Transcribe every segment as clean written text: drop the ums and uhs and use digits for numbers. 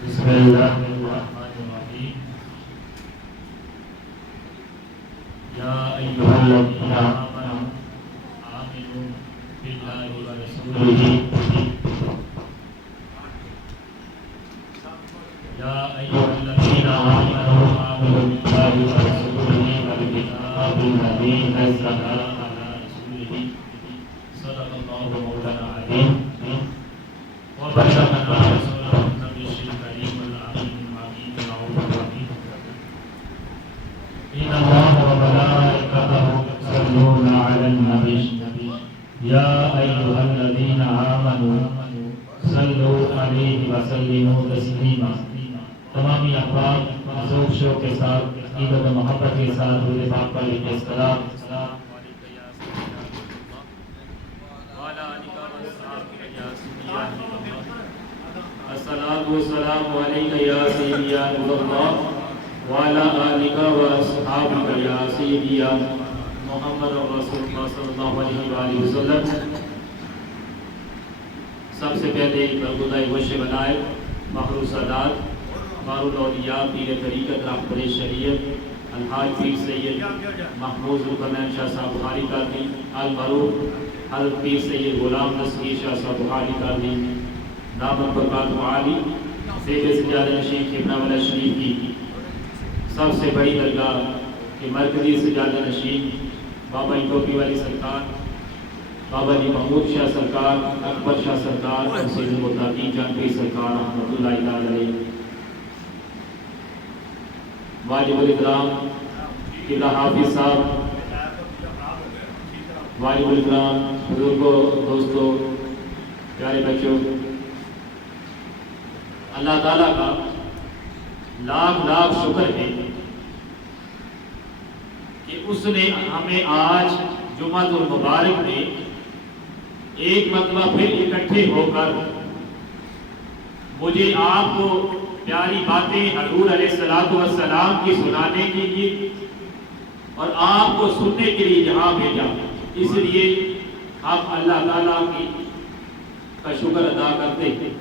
بسم اللہ الرحمن الرحیم یا ایھا الذین آمنوا آمنوا باللہ ورسولہ یا ایھا الذین آمنوا آمنوا باللہ ورسولہ والکتاب الذی نزل علی رسولہ صدق اللہ مولانا العظیم وبلغنا رسوله النبی الکریم العظیم الحکیم العظیم الحکیم ان اللہ وملائکتہ یصلون علی النبی یا ایھا الذین آمنوا صلوا علیہ وسلموا تسلیما۔ تمامی احباب ذوق شوق کے ساتھ عقیدت و محبت کے ساتھ درود پاک پر لکھیں السلام الصلاۃ والسلام علیک یا سیدی یا نور اللہ وعلی آلک و اصحابک یا سیدی یا محمد رسول اللہ صلی اللہ علیہ وآلہ وسلم۔ سب سے پہلے برگزار وش بنائے مخلوق سادات بارو الاولیاء پیر طریقت رہبر شریعت الحاج پیر سید محمود ذوالقرنین شاہ صاحب بخاری قادری المعروف حضرت پیر سید غلام نصیر شاہ صاحب بخاری قادری دامت برکاتہ عالی زیب سجادہ نشین خبرہ والا شریف کی سب سے بڑی درگاہ کہ مرکزی سجادہ نشین بابا ٹوپی والی سرکار بابا جی محمود شاہ سرکار اکبر شاہ سرکار سید المتقین جان پیر سرکار رحمۃ اللہ تعالی علیہ واجب الاکرام قبلہ حافظ صاحب واجب الاکرام بزرگوں دوستوں پیارے بچوں، اللہ تعالیٰ کا لاکھ لاکھ شکر ہے کہ اس نے ہمیں آج جمعہ المبارک میں ایک مرتبہ پھر اکٹھے ہو کر مجھے آپ کو پیاری باتیں حضور علیہ الصلوۃ والسلام کی سنانے کے لیے اور آپ کو سننے کے لیے یہاں بھیجا۔ اس لیے آپ اللہ تعالیٰ کی کا شکر ادا کرتے ہیں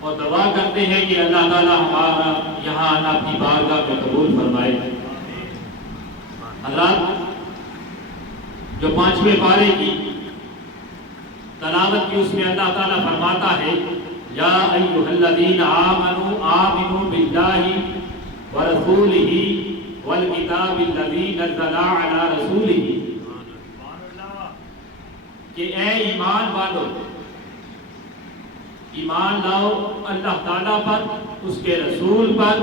اور دعا کرتے ہیں کہ اللہ تعالیٰ ہمارا یہاں آنا اپنی بارگاہ میں قبول فرمائے۔ حضرات، جو 5ویں پارے کی تلاوت کی اس میں اللہ تعالیٰ فرماتا ہے یا ایھا الذین آمنوا آمنوا باللہ ورسولہ والکتاب الذی نزل علی رسولہ، کہ اے ایمان والو ایمان لاؤ اللہ تعالیٰ پر، اس کے رسول پر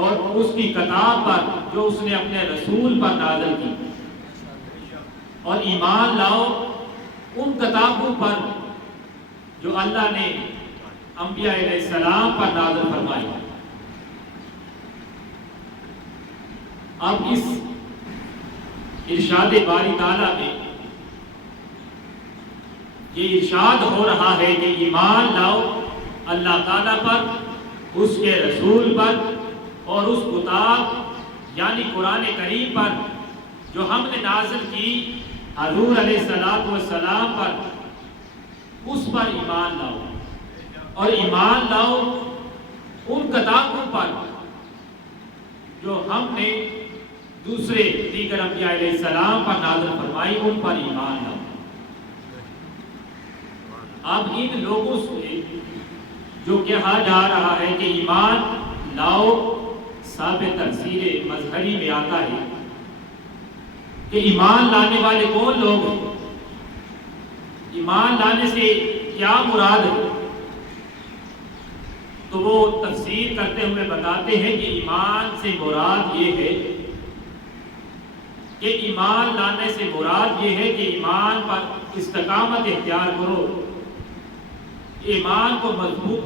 اور اس کی کتاب پر جو اس نے اپنے رسول پر نازل کی، اور ایمان لاؤ ان کتابوں پر جو اللہ نے انبیاء علیہ السلام پر نازل فرمائی۔ اب اس ارشاد باری تعالیٰ میں یہ ارشاد ہو رہا ہے کہ ایمان لاؤ اللہ تعالیٰ پر، اس کے رسول پر اور اس کتاب یعنی قرآن کریم پر جو ہم نے نازل کی حضور علیہ السلام پر، اس پر ایمان لاؤ، اور ایمان لاؤ ان کتابوں پر جو ہم نے دوسرے دیگر انبیاء علیہ السلام پر نازل فرمائی، ان پر ایمان لاؤ۔ اب ان لوگوں سے جو کہا جا رہا ہے کہ ایمان لاؤ ثابت تفسیر مظہری میں آتا ہے کہ ایمان لانے والے کون لوگ ہیں، ایمان لانے سے کیا مراد ہے، تو وہ تفسیر کرتے ہوئے بتاتے ہیں کہ ایمان سے مراد یہ ہے کہ ایمان لانے سے مراد یہ ہے کہ ایمان پر استقامت اختیار کرو، ایمان کو مضبوط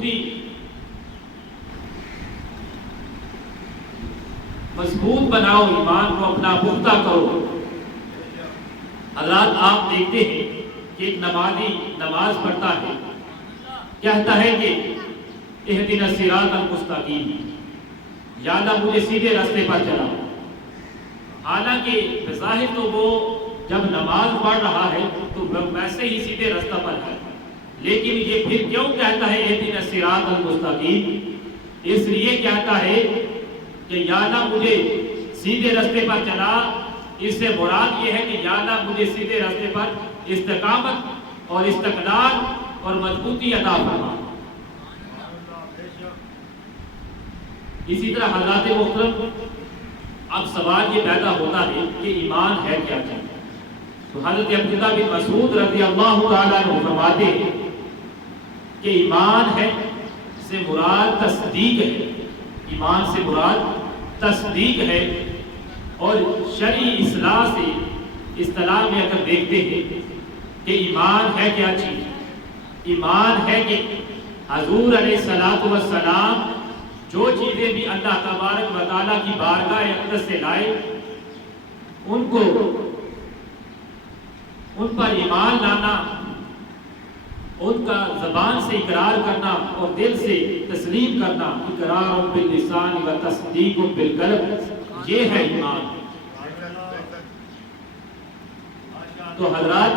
بناؤ، ایمان کو اپنا پختہ کرو۔ حضرات، آپ دیکھتے ہیں کہ ایک نمازی نماز پڑھتا ہے، کہتا ہے کہ اہدنا الصراط المستقیم، یا اللہ مجھے سیدھے راستے پر چلاؤ۔ حالانکہ بظاہر تو وہ جب نماز پڑھ رہا ہے تو ویسے ہی سیدھے رستہ پر ہے، لیکن یہ پھر کیوں کہتا ہے اہدنا الصراط المستقیم؟ اس لیے کہتا ہے کہ یا اللہ مجھے سیدھے رستے پر چلا، اس سے مراد یہ ہے کہ یا اللہ مجھے سیدھے رستے پر استقامت اور استقلال اور مضبوطی عطا فرما۔ اسی طرح حضرات محترم، اب سوال یہ پیدا ہوتا ہے کہ ایمان ہے کیا چیز؟ تو حضرت عبداللہ بن مسعود رضی اللہ تعالیٰ عنہ فرماتے ہیں کہ ایمان ہے سے مراد تصدیق ہے، ایمان سے مراد تصدیق ہے۔ اور شرعی اصطلاح میں اگر دیکھتے ہیں کہ ایمان ہے کیا چیز، ایمان ہے کہ حضور علیہ السلام جو چیزیں بھی اللہ تبارک و تعالیٰ کی بارگاہ اقدس سے لائے ان پر ایمان لانا، ان کا زبان سے اقرار کرنا اور دل سے تسلیم کرنا، اقرار باللسان و تصدیق بالقلب، یہ ہے ایمان۔ تو حضرات،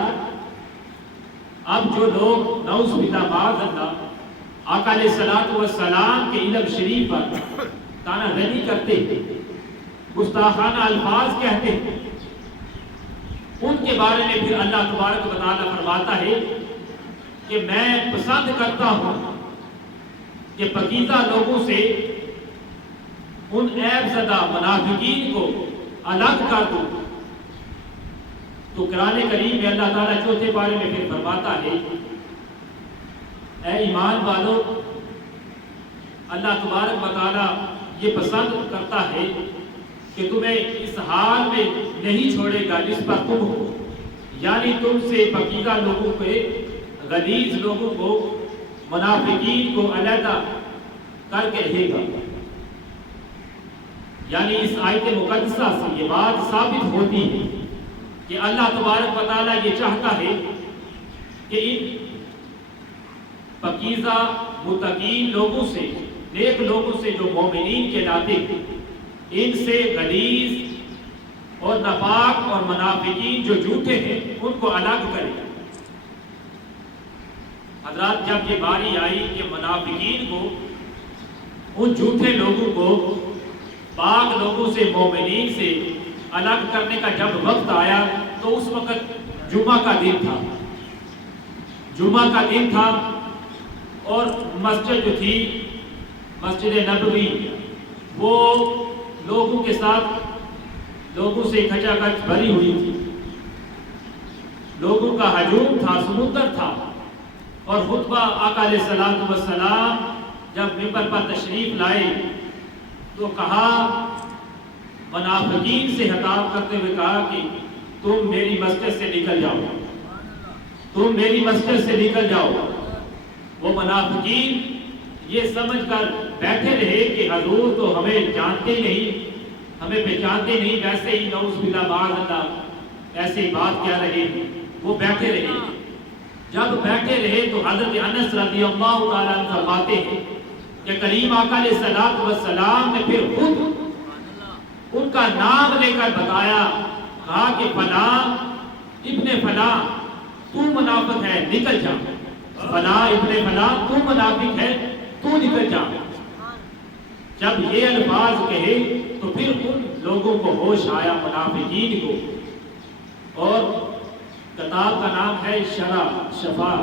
اب جو لوگ نعوذ باللہ معاذ اللہ آقا علیہ السلام کے علم شریف پر تانا زنی کرتے ہیں، گستاخانہ الفاظ کہتے ہیں، ان کے بارے میں پھر اللہ تبارک و تعالیٰ فرماتا ہے کہ میں پسند کرتا ہوں کہ پاکیزہ لوگوں سے ان عیب زدہ منافقین کو الگ کر دوں۔ تو قرآن کریم میں اللہ تعالیٰ چوتھے بارے میں پھر فرماتا ہے، اے ایمان والو، اللہ تبارک و تعالیٰ یہ پسند کرتا ہے کہ تمہیں اس حال میں نہیں چھوڑے گا جس پر تم ہو، یعنی تم سے پاکیزہ لوگوں پہ غلیظ لوگوں کو، منافقین کو علیحدہ کر کے رہے گا۔ یعنی اس آیت مقدسہ سے یہ بات ثابت ہوتی ہے کہ اللہ تبارک و تعالیٰ یہ چاہتا ہے کہ ان پاکیزہ متقین لوگوں سے، نیک لوگوں سے جو مومنین کے ناطے ان سے غلیظ اور ناپاک اور منافقین جو جھوٹے ہیں ان کو الگ کرے۔ حضرات، جب یہ باری آئی کہ منافقین کو، ان جھوٹے لوگوں کو پاک لوگوں سے، مومنین سے الگ کرنے کا جب وقت آیا تو اس وقت جمعہ کا دن تھا، جمعہ کا دن تھا، اور مسجد جو تھی مسجد نبوی وہ لوگوں کے ساتھ، لوگوں سے کھچا کھچ بھری ہوئی تھی، لوگوں کا ہجوم تھا، سمندر تھا۔ اور خطبہ آقا علیہ السلام جب منبر پر تشریف لائے تو کہا، منافقین سے خطاب کرتے ہوئے کہا کہ تم میری مسجد سے نکل جاؤ، تم میری مسجد سے نکل جاؤ۔ وہ منافقین یہ سمجھ کر بیٹھے رہے کہ حضور تو ہمیں جانتے نہیں، ہمیں پہچانتے نہیں، ویسے ہی نعوذ باللہ معاذ اللہ ایسے ہی بات کہہ رہے ہیں۔ وہ بیٹھے رہے، جب بیٹھے رہے تو حضرت انس رضی اللہ تعالیٰ عنہ فرماتے ہیں کہ کریم آقا علیہ السلام نے پھر خود ان کا نام لے کر بتایا، کہا کہ فلاں ابن فلاں تو منافق ہے، نکل جا، فلاں ابن فلاں تو منافق ہے، تو نکل جا۔ جب یہ الفاظ کہے تو پھر ان لوگوں کو ہوش آیا، منافقین کو، اور کتاب کا نام ہے شفا،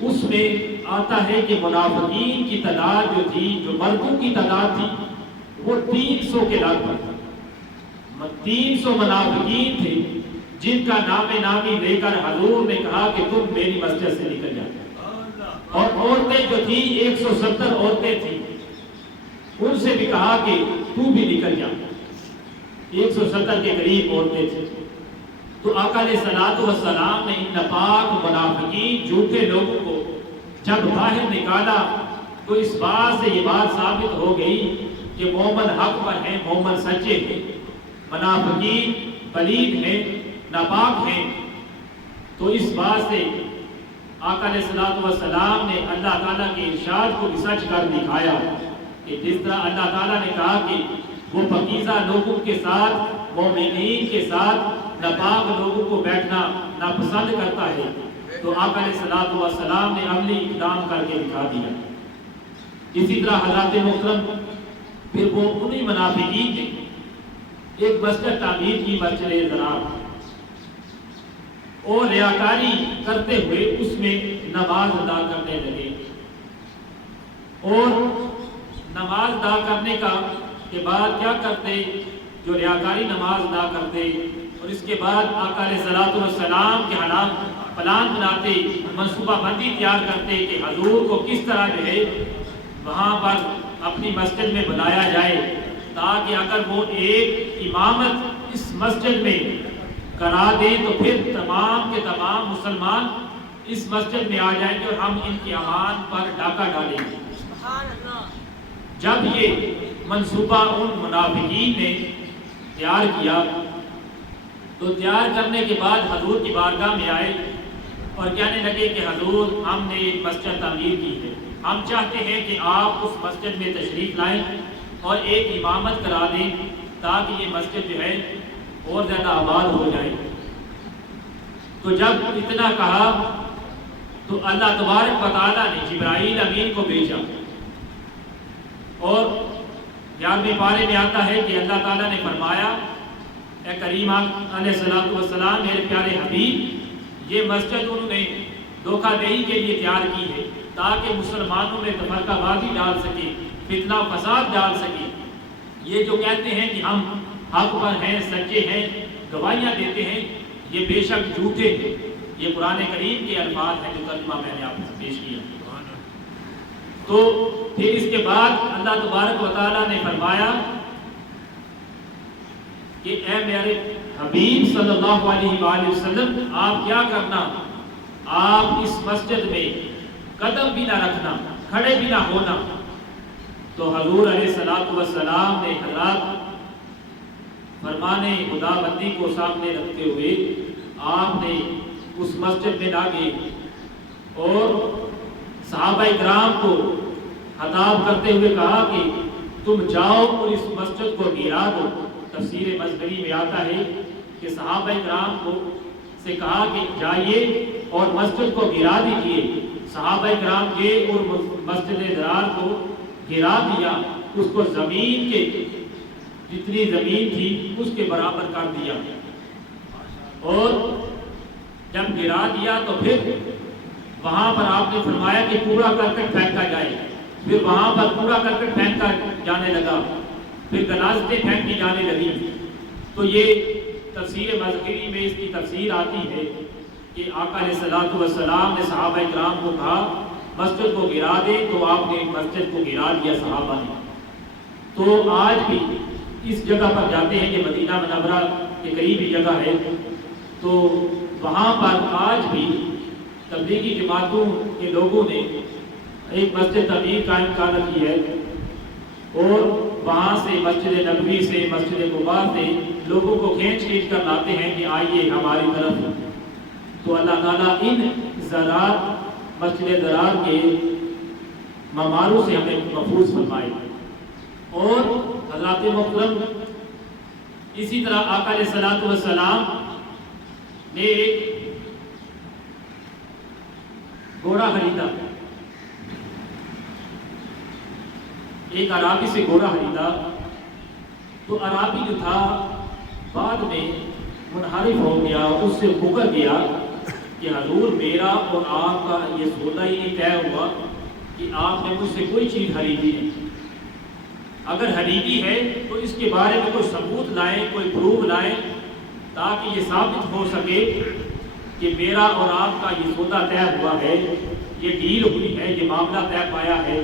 اس میں آتا ہے کہ منافقین کی تعداد جو تھی، جو مردوں کی تعداد تھی وہ 300 کے لگ بھگ 300 منافقین تھے جن کا نام نامی لے کر حضور نے کہا کہ تم میری مسجد سے نکل جاؤ۔ اور عورتیں جو تھی 170 عورتیں تھیں، ان سے بھی کہا کہ تو بھی نکل جا، 170 کے قریب عورتیں تھیں۔ تو آقا علیہ السلام نے ان ناپاک منافقین جھوٹے لوگوں کو جب باہر نکالا تو اس بات سے یہ بات ثابت ہو گئی کہ مومن حق پر ہیں، مومن سچے ہیں، منافقین پلید ہیں، ناپاک ہیں۔ تو اس بات سے آقا علیہ السلام نے اللہ تعالیٰ کے ارشاد کو بھی سچ کر دکھایا کہ جس طرح اللہ تعالیٰ نے کہا کہ وہ پاکیزہ لوگوں کے ساتھ، مومنین کے ساتھ ناپاک لوگوں کو بیٹھنا ناپسند کرتا ہے، تو آقا علیہ الصلوۃ والسلام نے عملی اقدام کر کے دکھا دیا۔ اسی طرح حضرات محترم پھر وہ انہی منافقین نے ایک مسجد تعمیر کی، مسجد ضرار، اور ریاکاری کرتے ہوئے اس میں نماز ادا کرنے لگے، اور نماز ادا کرنے کے بعد کیا کرتے، جو ریاکاری نماز ادا کرتے، اور اس کے بعد آقا علیہ الصلوۃ والسلام کے حالات پلان بناتے، منصوبہ بندی تیار کرتے کہ حضور کو کس طرح جو ہے وہاں پر اپنی مسجد میں بلایا جائے، تاکہ اگر وہ ایک امامت اس مسجد میں کرا دیں تو پھر تمام کے تمام مسلمان اس مسجد میں آ جائیں گے اور ہم ان کے امان پر ڈاکہ ڈالیں گے۔ جب یہ منصوبہ ان منافقین نے تیار کیا تو تیار کرنے کے بعد حضور کی بارگاہ میں آئے اور کہنے لگے کہ حضور، ہم نے ایک مسجد تعمیر کی ہے، ہم چاہتے ہیں کہ آپ اس مسجد میں تشریف لائیں اور ایک امامت کرا دیں تاکہ یہ مسجد جو ہے اور زیادہ آباد ہو جائے۔ تو جب اتنا کہا تو اللہ تبارک و تعالیٰ نے جبرائیل امین کو بھیجا، اور 11ویں پارے میں آتا ہے کہ اللہ تعالیٰ نے فرمایا، اے کریم علیہ الصلوۃ والسلام، میرے پیارے حبیب، یہ مسجد انہوں نے دھوکہ دہی کے لیے تیار کی ہے تاکہ مسلمانوں میں تفرقہ بازی ڈال سکے، فتنہ فساد ڈال سکے۔ یہ جو کہتے ہیں کہ ہم حق پر ہیں، سچے ہیں، گواہیاں دیتے ہیں، یہ بے شک جھوٹے ہیں۔ یہ قرآن کریم کے الفاظ ہیں جو ترجمہ میں نے آپ سے پیش کیا۔ تو پھر اس کے بعد اللہ تبارک و تعالیٰ نے فرمایا کہ اے میرے حبیب صلی اللہ علیہ وآلہ وسلم، آپ کیا کرنا، آپ اس مسجد میں قدم بھی نہ رکھنا، کھڑے بھی نہ ہونا۔ تو حضور علیہ الصلوۃ والسلام نے حضرات فرمانے خدا بندی کو سامنے رکھتے ہوئے آپ نے اس مسجد میں گئے اور صحابہ کرام کو خطاب کرتے ہوئے کہا کہ تم جاؤ اور اس مسجد کو گرا دو۔ تفسیر مظہری میں آتا ہے کہ صحابہ کرام کو سے کہا کہ جائیے اور مسجد کو گرا دیجئے۔ صحابہ کرام گئے اور مسجد ضرار کو گرا دیا، اس کو زمین کے جتنی زمین تھی اس کے برابر کر دیا، اور جب گرا دیا تو پھر وہاں پر آپ نے فرمایا کہ کوڑا کرکٹ پھینکا جائے۔ پھر وہاں پر کوڑا کرکٹ پھینکا جانے لگا، پھر گنازتیں پھینکی جانے لگی۔ تو یہ تفسیر مظہری میں اس کی تفسیر آتی ہے کہ آقا علیہ الصلوۃ والسلام نے صحابہ کرام کو کہا مسجد کو گرا دے، تو آپ نے مسجد کو گرا دیا صحابہ نے۔ تو آج بھی اس جگہ پر جاتے ہیں کہ مدینہ منورہ کے قریب ہی جگہ ہے، تو وہاں پر آج بھی تبلیغی جماعتوں کے لوگوں نے ایک مسجد تعمیر قائم کر رکھی ہے، اور وہاں سے مسجد نبوی سے، مسجد قباء سے لوگوں کو کھینچ کر لاتے ہیں کہ آئیے ہماری طرف۔ تو اللہ تعالیٰ ان ضرار مسجد ضرار کے معماروں سے ہمیں محفوظ فرمائے۔ اور حضرات محترم، اسی طرح آقا علیہ الصلوۃ والسلام نے ایک گھوڑا خریدا، ایک عرابی سے گھوڑا خریدا، تو عرابی جو تھا بعد میں منحرف ہو گیا، اس سے مکر گیا کہ حضور میرا اور آپ کا یہ سودا ہی نہیں طے ہوا کہ آپ نے مجھ سے کوئی چیز خریدی ہے، اگر خریدی ہے تو اس کے بارے میں کوئی ثبوت لائیں، کوئی پروف لائیں، تاکہ یہ ثابت ہو سکے کہ میرا اور آپ کا یہ سودا طے ہوا ہے، یہ ڈیل ہوئی ہے، یہ معاملہ طے پایا ہے۔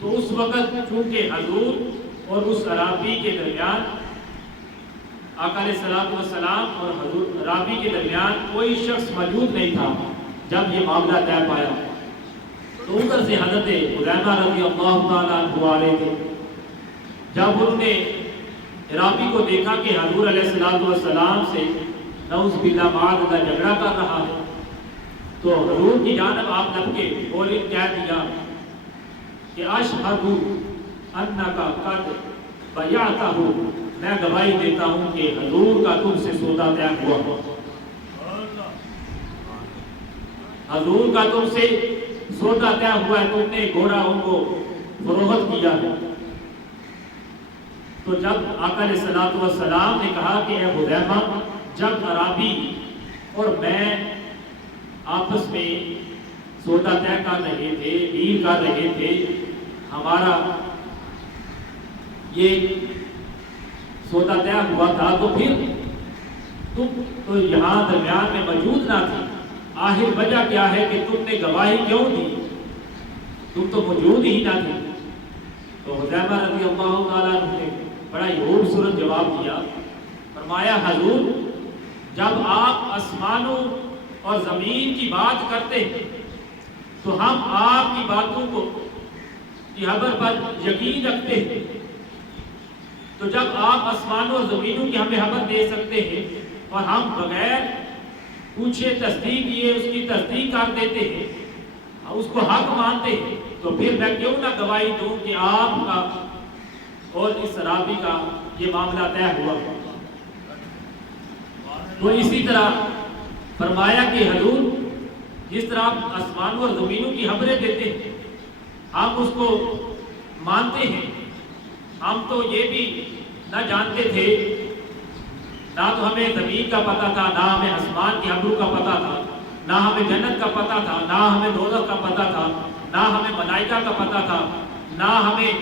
تو اس وقت چونکہ حضور اور اس عرابی کے درمیان، آقا علیہ الصلوۃ والسلام اور حضور عرابی کے درمیان کوئی شخص موجود نہیں تھا جب یہ معاملہ طے پایا، تو ادھر سے حضرت حذیفہ رضی اللہ تعالیٰ عنہ آ رہے تھے۔ جب انہوں نے عرابی کو دیکھا کہ حضور علیہ الصلوۃ والسلام سے نعوذ باللہ معاذ اللہ جھگڑا کر رہا ہے، تو حضور کی جانب آپ لپکے بولے، کہہ دیا کہ اشہد انک قد بیعتہ میں گواہی دیتا ہوں کہ حضور کا تم سے سودا طے ہوا، حضور کا تم سے سودا طے ہوا ہے، تم نے گھوڑا ان کو فروخت کیا ہے۔ تو جب آقا علیہ الصلوۃ والسلام نے کہا کہ اے حذیفہ، جب عرابی اور میں آپس میں سودا طے کر رہے تھے، ڈیل کر رہے تھے، ہمارا یہ سودا طے ہوا تھا، تو پھر تم تو یہاں درمیان میں موجود نہ تھی، آخر وجہ کیا ہے کہ تم نے گواہی کیوں دی؟ تم تو موجود ہی نہ تھی۔ تو حذیفہ رضی اللہ تعالیٰ عنہ نے بڑا ہی خوبصورت جواب دیا، فرمایا حضور جب آپ آسمانوں اور زمین کی بات کرتے ہیں تو ہم آپ کی باتوں کو کی خبر پر یقین رکھتے ہیں، تو جب آپ آسمانوں اور زمینوں کی ہمیں خبر دے سکتے ہیں اور ہم بغیر پوچھے تصدیق کیے اس کی تصدیق کر دیتے ہیں، اس کو حق مانتے ہیں، تو پھر میں کیوں نہ گواہی دوں کہ آپ کا اور اس صحابی کا یہ معاملہ طے ہوا۔ تو اسی طرح فرمایا کہ حضور جس طرح آپ آسمانوں اور زمینوں کی خبریں دیتے ہیں ہم اس کو مانتے ہیں، ہم تو یہ بھی نہ جانتے تھے، نہ تو ہمیں زمین کا پتہ تھا، نہ ہمیں آسمان کی خبروں کا پتہ تھا، نہ ہمیں جنت کا پتہ تھا، نہ ہمیں دوزخ کا پتہ تھا، نہ ہمیں ملائکہ کا پتہ تھا، نہ ہمیں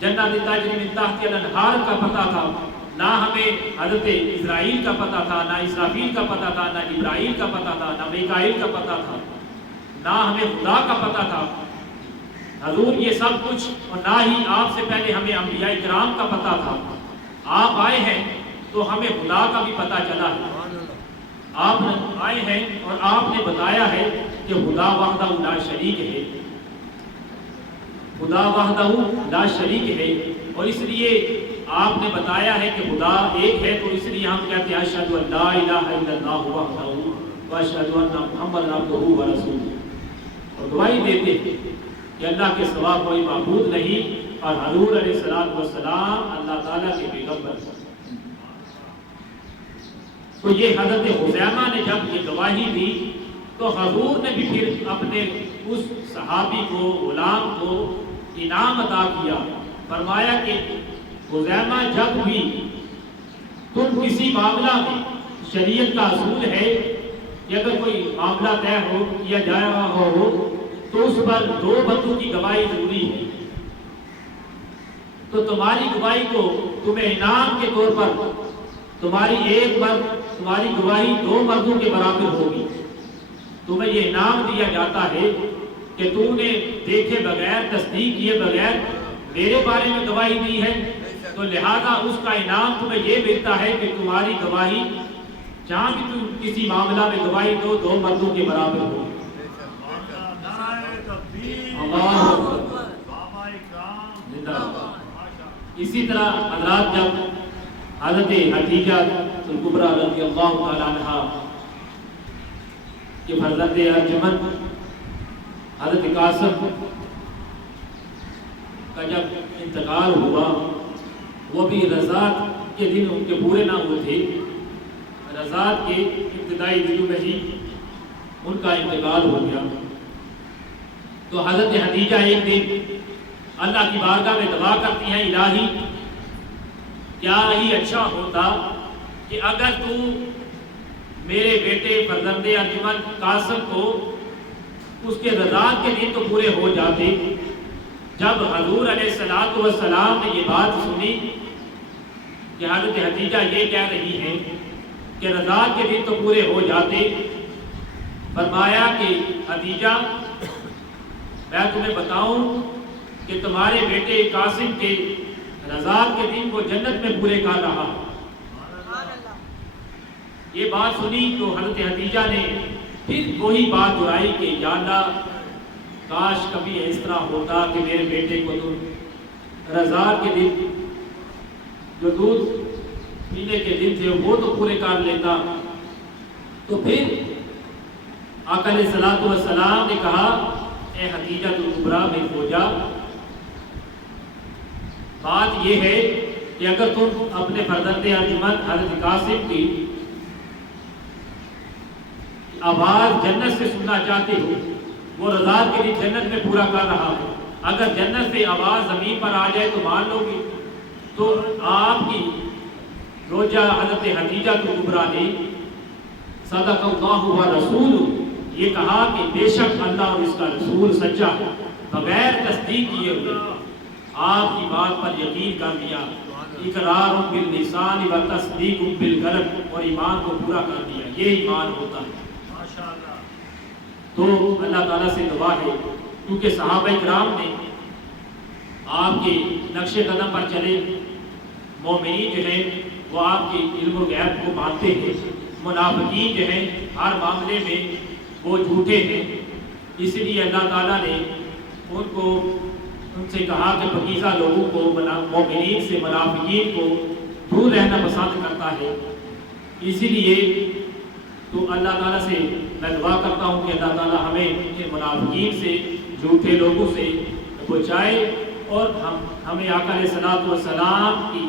جنت تجری من تحتہا الانہار کا پتہ تھا، نہ ہمیں حضرت اسرائیل کا پتہ تھا، نہ اسرافیل کا پتہ تھا، نہ جبرائیل کا پتہ تھا، نہ میکائیل کا پتہ تھا، نہ ہمیں خدا کا پتہ تھا حضور یہ سب کچھ، اور نہ ہی آپ سے پہلے ہمیں انبیاء کرام کا پتہ تھا۔ آپ آئے ہیں تو ہمیں خدا کا بھی پتہ چلا ہے، آپ آئے ہیں اور آپ نے بتایا ہے کہ خدا وحدہ لا شریک ہے، خدا وحدہ لا شریک ہے، اور اس لیے آپ نے بتایا ہے کہ خدا ایک ہے، تو اس لیے ہم کہتے ہیں اشہد ان لا الہ الا اللہ وحدہ واشہد ان محمدا عبدہ ورسولہ، اور گواہی دیتے ہیں کہ اللہ کے سوا کوئی معبود نہیں، اور حضور علیہ السلام اللہ تعالیٰ کے پیغمبر ہیں۔ تو یہ حضرت حذیفہ نے جب یہ گواہی دی تو حضور نے بھی پھر اپنے اس صحابی کو، غلام کو انعام عطا کیا، فرمایا کہ حذیفہ جب بھی تم کسی معاملہ میں، شریعت کا اصول ہے کہ اگر کوئی معاملہ طے ہو کیا جا رہا ہو تو اس پر دو بندوں کی گواہی ضروری ہے، تو تمہاری گواہی کو تمہیں انعام کے طور پر تمہاری ایک مرد، تمہاری گواہی دو مردوں کے برابر ہوگی، تمہیں یہ انعام دیا جاتا ہے کہ تم نے دیکھے بغیر، تصدیق کیے بغیر میرے بارے میں گواہی دی ہے، تو لہذا اس کا انعام تمہیں یہ ملتا ہے کہ تمہاری گواہی جہاں بھی تم کسی معاملہ میں گواہی دو، دو مردوں کے برابر ہو۔ اسی طرح حضرات جب حضرت خدیجہ الکبریٰ رضی اللہ تعالیٰ عنہا کے فرزند ارجمند حضرت قاسم کا جب انتقال ہوا، وہ بھی رضاعت کے دن ان کے پورے نہ ہوئے تھے، رضاعت کے ابتدائی دنوں میں ہی ان کا انتقال ہو گیا۔ تو حضرت خدیجہ ایک دن اللہ کی بارگاہ میں دعا کرتی ہیں، الہی کیا ہی اچھا ہوتا کہ اگر تو میرے بیٹے فرزند ارجمند قاسم کو اس کے رضاعت کے دن تو پورے ہو جاتے۔ جب حضور علیہ السلام نے یہ بات سنی کہ حضرت خدیجہ یہ کہہ رہی ہیں کہ رضاعت کے دن تو پورے ہو جاتے، فرمایا کہ خدیجہ میں تمہیں بتاؤں کہ تمہارے بیٹے قاسم کے رضاعت کے دن وہ جنت میں پورے کر رہا۔ یہ بات سنی تو حضرت خدیجہ نے پھر وہی بات دہرائی کہ یا اللہ کاش کبھی اس طرح ہوتا کہ میرے بیٹے کو تم رضاعت کے دن جو دودھ پینے کے دن تھے وہ تو پورے کر لیتا۔ تو پھر آقا علیہ السلام نے کہا اے خدیجہ الکبریٰ میری فوجا، بات یہ ہے کہ اگر تم اپنے فرزند ارجمند حضرت قاسم کی آواز جنت سے سننا چاہتے ہو، وہ رضا کے لیے جنت میں پورا کر رہا ہے، اگر جنت سے آواز زمین پر آ جائے تو مان لو گے؟ تو آپ کی روجہ حضرت حدیجہ کبریٰ نے صدق اللہ و رسول یہ کہا کہ بے شک اللہ اور اس کا رسول سچا ہے، بغیر تصدیق کیے ہوئے آپ کی بات پر یقین کر دیا، اقرار باللسان و تصدیق بالقلب، اور ایمان کو پورا کر دیا، یہ ایمان ہوتا ہے۔ تو اللہ تعالیٰ سے دعا ہے، کیونکہ صحابہ کرام نے آپ کے نقش قدم پر چلے، مومنین جو ہیں وہ آپ کے علم و غیب کو مانتے ہیں، منافقین جو ہیں ہر معاملے میں وہ جھوٹے ہیں، اس لیے اللہ تعالیٰ نے ان سے کہا کہ پاکیزہ لوگوں کو، مومنین سے منافقین کو دور رہنا پسند کرتا ہے۔ اسی لیے تو اللہ تعالیٰ سے میں دعا کرتا ہوں کہ اللہ تعالیٰ ہمیں منافقین سے، جھوٹے لوگوں سے بچائے، اور ہمیں آقا علیہ الصلوۃ والسلام کی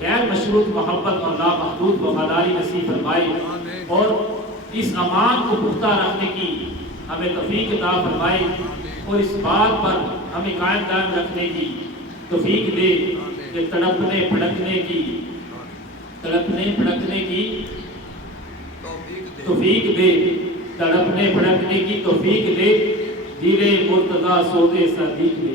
غیر مشروط محبت اور لامحدود وفاداری نصیب فرمائے، اور اس امان کو پختہ رکھنے کی ہمیں توفیق عطا فرمائے، اور اس بات پر ہمیں قائم دائم رکھنے کی توفیق دے کہ تڑپنے پھڑکنے کی توفیق دے، تڑپنے پھڑکنے کی توفیق دے، دل مرتضیٰ سودے صدیق دے۔